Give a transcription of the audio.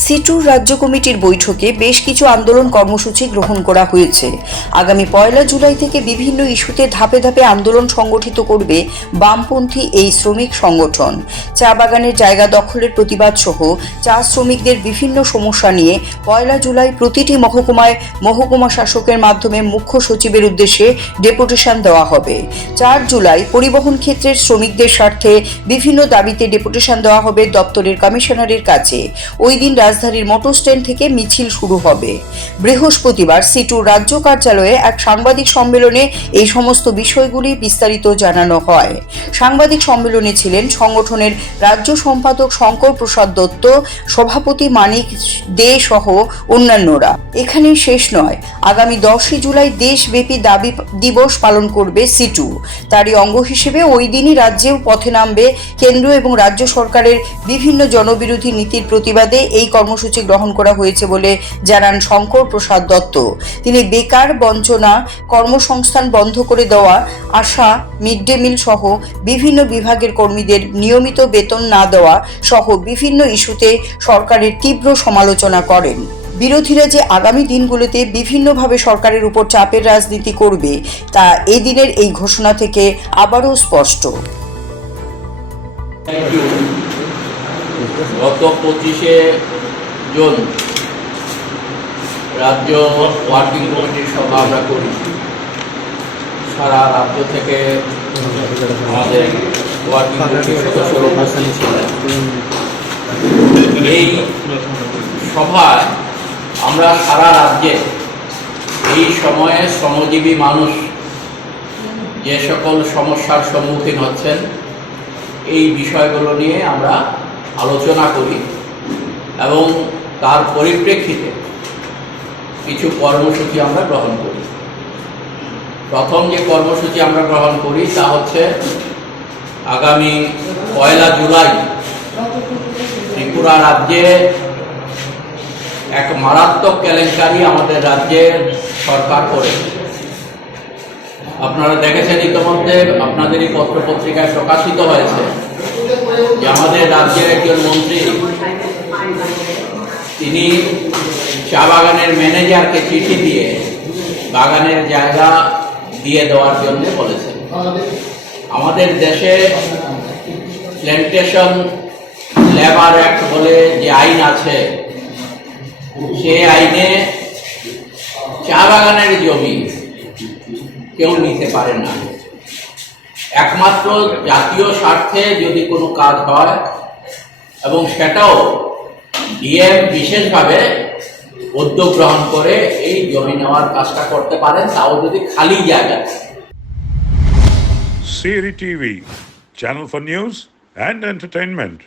সিটুর রাজ্য কমিটির বৈঠকে বেশ কিছু আন্দোলন কর্মসূচি গ্রহণ করা হয়েছে। আগামী 1 জুলাই থেকে বিভিন্ন ইস্যুতে ধাপে ধাপে আন্দোলন সংগঠিত করবে বামপন্থী এই শ্রমিক সংগঠন। চা বাগানের জায়গা দখলের প্রতিবাদ সহ চা শ্রমিকদের বিভিন্ন সমস্যা নিয়ে 1 জুলাই প্রতিটি মহকুমায় মহকুমা শাসকের মাধ্যমে মুখ্য সচিবের উদ্দেশ্যে ডেপুটেশন দেওয়া হবে। 4 জুলাই পরিবহন ক্ষেত্রের শ্রমিকদের স্বার্থে বিভিন্ন দাবিতে ডেপুটেশন দেওয়া হবে দপ্তরের কমিশনারের কাছে। ওই দিন রাজধানীর মোটর স্ট্যান্ড থেকে মিছিল শুরু হবে। বৃহস্পতিবার সিটুর রাজ্য কার্যালয়ে এক সাংবাদিক সম্মেলনে এই সমস্ত বিষয়গুলি বিস্তারিত জানানো হয়। সাংবাদিক সম্মেলনে ছিলেন সংগঠনের রাজ্য সম্পাদক শঙ্কর প্রসাদ দত্ত, সভাপতি মানিক দে সহ অন্যান্যরা। এখানে শেষ নয়, আগামী 10 জুলাই দেশব্যাপী দাবি দিবস পালন করবে সিটু। তারই অঙ্গ হিসেবে ওই দিনই রাজ্যেও পথে নামবে কেন্দ্র এবং রাজ্য সরকারের বিভিন্ন জনবিরোধী নীতির প্রতিবাদে এই কর্মসূচি গ্রহণ করা হয়েছে বলে জানান শঙ্কর প্রসাদ দত্ত। তিনি বেকার, বঞ্চনা, কর্মসংস্থান বন্ধ করে দেওয়া, আশা, মিড ডে মিল সহ বিভিন্ন বিভাগের কর্মীদের নিয়মিত বেতন না দেওয়া সহ বিভিন্ন ইস্যুতে সরকারের তীব্র সমালোচনা করেন। বিরোধীরা যে আগামী দিনগুলোতে বিভিন্নভাবে সরকারের উপর চাপের রাজনীতি করবে তা এই দিনের এই ঘোষণা থেকে আবারও স্পষ্ট। গত 25শে জুন রাজ্য ওয়ার্কিং কমিটির সভা আমরা করি। সারা রাজ্য থেকে আমাদের ওয়ার্কিং কমিটির সদস্যরা উপস্থিত ছিলেন। এই সভায় আমরা সারা রাজ্যে এই সময়ে শ্রমজীবী মানুষ যে সকল সমস্যার সম্মুখীন হচ্ছেন এই বিষয়গুলো নিয়ে আমরা আলোচনা করি এবং তার পরিপ্রেক্ষিতে কিছু কর্মসূচি আমরা গ্রহণ করি। প্রথম যে কর্মসূচি আমরা গ্রহণ করি তা হচ্ছে আগামী 1 জুলাই ত্রিপুরা রাজ্যে এক মারাত্মক কেলেঙ্কারি আমাদের রাজ্যের সরকার করে। আপনারা দেখেছেন ইতিমধ্যে আপনাদেরই পত্রপত্রিকায় প্রকাশিত হয়েছে যে আমাদের রাজ্যের একজন মন্ত্রী তিনি চা বাগানের ম্যানেজারকে চিঠি দিয়ে বাগানের জায়গা দিয়ে দেওয়ার জন্য বলেছেন। আমাদের দেশে প্ল্যান্টেশন লেবার অ্যাক্ট বলে যে আইন আছে, সে আইনে চা বাগানের জমি কেউ নিতে পারে না। একমাত্র জাতীয় স্বার্থে যদি কোনো কাজ হয় এবং সেটাও ডিএম বিশেষভাবে উদ্যোগ গ্রহণ করে এই জমি নেওয়ার কাজটা করতে পারেন, তাও যদি খালি জায়গা। CRI TV, channel for news and entertainment.